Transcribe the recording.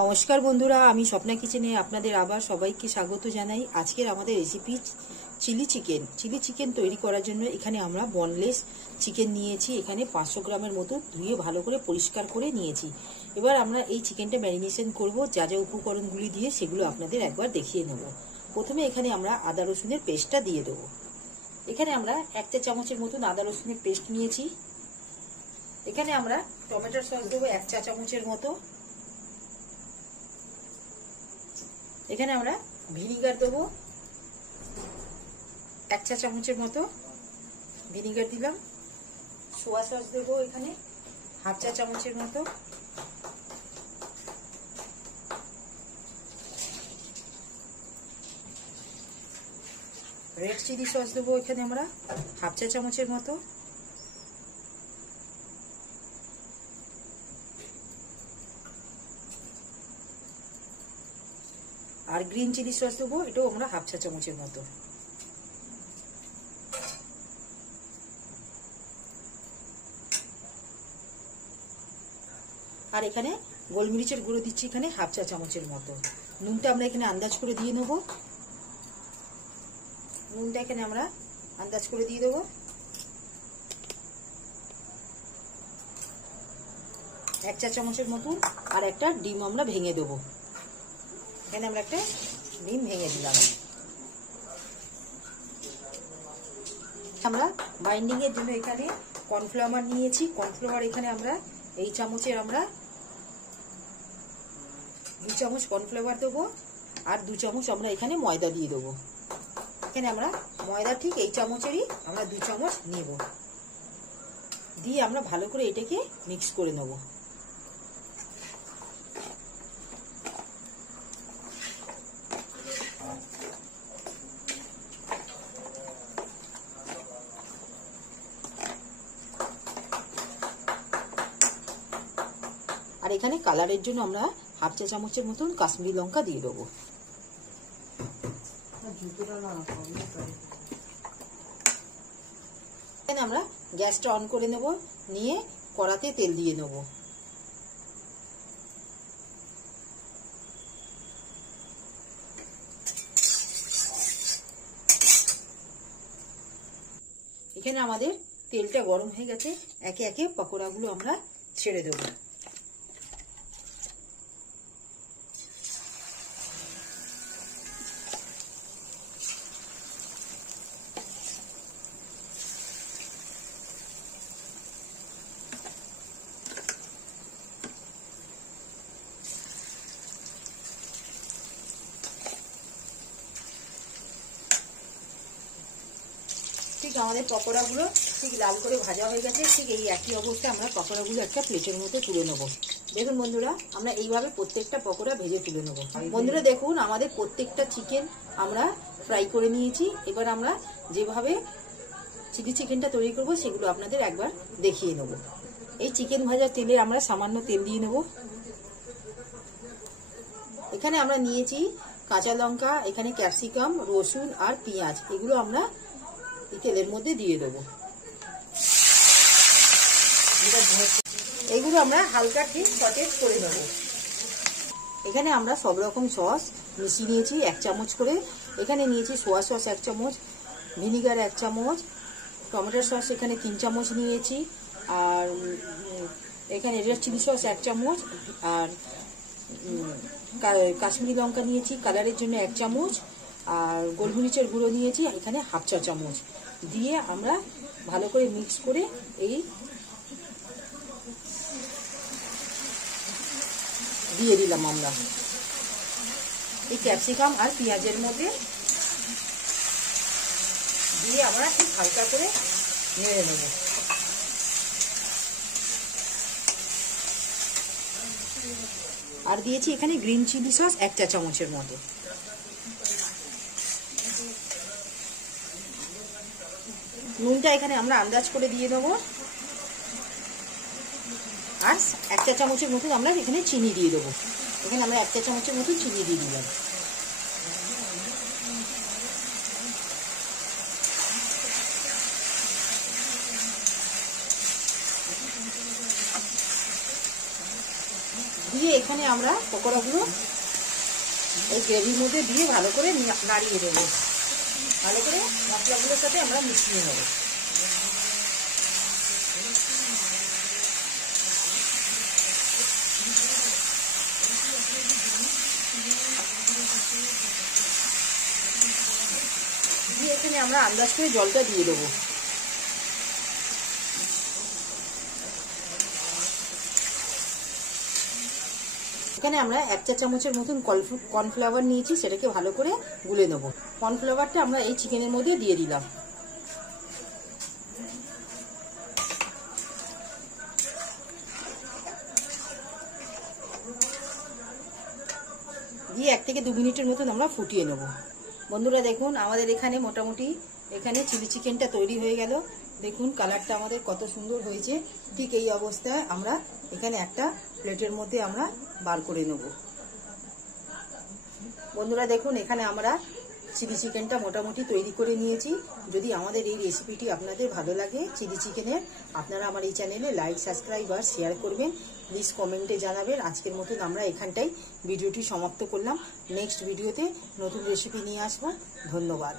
নমস্কার বন্ধুরা, আমি স্বপ্না কিচেনে আপনাদের আবার সবাইকে স্বাগত জানাই। আজকের আমাদের রেসিপি চিলি চিকেন তৈরি করার জন্য এখানে আমরা বনলেস চিকেন নিয়েছি। এখানে 500 গ্রামের মতো ধুয়ে ভালো করে পরিষ্কার করে নিয়েছি। এবার আমরা এই চিকেনটা ম্যারিনেশন করব। যা যা উপকরণগুলি দিয়ে সেগুলো আপনাদের একবার দেখিয়ে নেব। প্রথমে এখানে আমরা আদা রসুনের পেস্টটা দিয়ে দেবো। এখানে আমরা 1 চা চামচের মতন আদা রসুনের পেস্ট নিয়েছি। এখানে আমরা টমেটোর সস দেবো 1 চা চামচের মতো। এখানে আমরা ভিনিগার দেবো 1 চা চামচের মতো, ভিনিগার দিলাম। সোয়া সস দেবো এখানে 1/2 চা চামচের মতো। রেড চিলি সস দেবো এখানে আমরা 1/2 চা চামচের মতো। আর গ্রিন চিলি সস দেবো, এটাও আমরা 1/2 চা চামচের মতো। আর এখানে গোলমরিচের গুঁড়ো দিচ্ছি এখানে 1/2 চা চামচের মতো। নুনটা আমরা এখানে আন্দাজ করে দিয়ে নেব। নুনটা এখানে আমরা আন্দাজ করে দিয়ে দেবো। 1 চা চামচের মতন। আর একটা ডিম আমরা ভেঙে দেবো। এখানে আমরা একটা ডিম ভেঙে দিলাম। আমরা বাইন্ডিং এর জন্য এখানে কর্নফ্লাওয়ার নিয়েছি। কর্নফ্লাওয়ার এখানে আমরা এই চামচের আমরা 2 চামচ কর্নফ্লাওয়ার দেবো। আর 2 চামচ আমরা এখানে ময়দা দিয়ে দেবো। এখানে আমরা ময়দা ঠিক এই চামচেরই আমরা 2 চামচ নেব। দিয়ে আমরা ভালো করে এটাকে মিক্স করে নেব। আর এখানে কালারের জন্য আমরা 1/2 চা চামচের মতন কাশ্মীরি লঙ্কা দিয়ে দেবো। এখানে আমরা গ্যাসটা অন করে নেব, নিয়ে কড়াতে তেল দিয়ে নেব। এখানে আমাদের তেলটা গরম হয়ে গেছে। একে একে পকোড়াগুলো আমরা ছেড়ে দেবো। ঠিক আমাদের পকোড়াগুলো ঠিক লাল করে ভাজা হয়ে গেছে। ঠিক এই একই অবস্থায় আমরা পকোড়াগুলো একটা প্লেটের মধ্যে তুলে নেব। দেখুন বন্ধুরা, আমরা এইভাবে প্রত্যেকটা পকোড়া ভেজে তুলে নেব। বন্ধুরা দেখুন, আমাদের প্রত্যেকটা চিকেন আমরা ফ্রাই করে নিয়েছি। এবার আমরা যেভাবে চিলি চিকেনটা তৈরি করব সেগুলো আপনাদের একবার দেখিয়ে নেব। এই চিকেন ভাজার তেলে আমরা সামান্য তেল দিয়ে নেব। এখানে আমরা নিয়েছি কাঁচা লঙ্কা, এখানে ক্যাপসিকাম, রসুন আর পেঁয়াজ। এগুলো আমরা তেলের মধ্যে দিয়ে দেবো। এগুলো আমরা হালকা ঠিক সটেজ করে নেব। এখানে আমরা সব রকম সস মিশিয়ে নিয়েছি 1 চামচ করে। এখানে নিয়েছি সোয়া সস 1 চামচ, ভিনিগার 1 চামচ, টমেটোর সস এখানে 3 চামচ নিয়েছি। আর এখানে রেড চিলি সস 1 চামচ, আর কাশ্মীরি লঙ্কা নিয়েছি কালারের জন্য 1 চামচ, আর গোলমরিচের গুঁড়ো নিয়েছি এখানে 1/2 চা চামচ। দিয়ে আমরা ভালো করে মিক্স করে এই দিয়ে দিলাম আমরা এই ক্যাপসিকাম আর পেঁয়াজের মধ্যে দিয়ে আমরা খুব হালকা করে নেড়ে নেব। আর দিয়েছি এখানে গ্রিন চিলি সস 1 চা চামচের মতো। নুনটা এখানে আমরা আন্দাজ করে দিয়ে দেবো। আর 1 চা চামচের মতো আমরা এখানে চিনি দিয়ে দেবো। এখানে আমরা 1 চা চামচের মতো চিনি দিয়ে দিলাম। দিয়ে দিয়ে এখানে আমরা পকোড়াগুলো এই গ্রেভির মধ্যে দিয়ে ভালো করে নাড়িয়ে দেবো। ভালো করে মশলাগুলোর সাথে আমরা মিশিয়ে নেব। দিয়ে এখানে আমরা আন্দাজ করে জলটা দিয়ে দেবো। এখানে আমরা 1 চা চামচের মতন কর্নফ্লাওয়ার নিয়েছি, সেটাকে ভালো করে গুলে নেব। কর্নফ্লাওয়ারটা আমরা এই চিকেনের মধ্যে দিয়ে দিলাম। দিয়ে 1 থেকে 2 মিনিটের মতন আমরা ফুটিয়ে নেব। বন্ধুরা দেখুন, আমাদের এখানে মোটামুটি চিলি চিকেনটা তৈরি হয়ে গেল। দেখুন কালারটা আমাদের কত সুন্দর হয়েছে। ঠিক এই অবস্থায় আমরা এখানে একটা প্লেটের মধ্যে আমরা বার করে নেব। বন্ধুরা দেখুন, এখানে আমরা চিলি চিকেনটা মোটামুটি তৈরি করে নিয়েছি। যদি আমাদের এই রেসিপিটি আপনাদের ভালো লাগে চিলি চিকেনের, আপনারা আমার এই চ্যানেলে লাইক, সাবস্ক্রাইব আর শেয়ার করবেন। প্লিজ কমেন্টে জানাবেন। আজকের মতন আমরা এখানটাই ভিডিওটি সমাপ্ত করলাম। নেক্সট ভিডিওতে নতুন রেসিপি নিয়ে আসবো। ধন্যবাদ।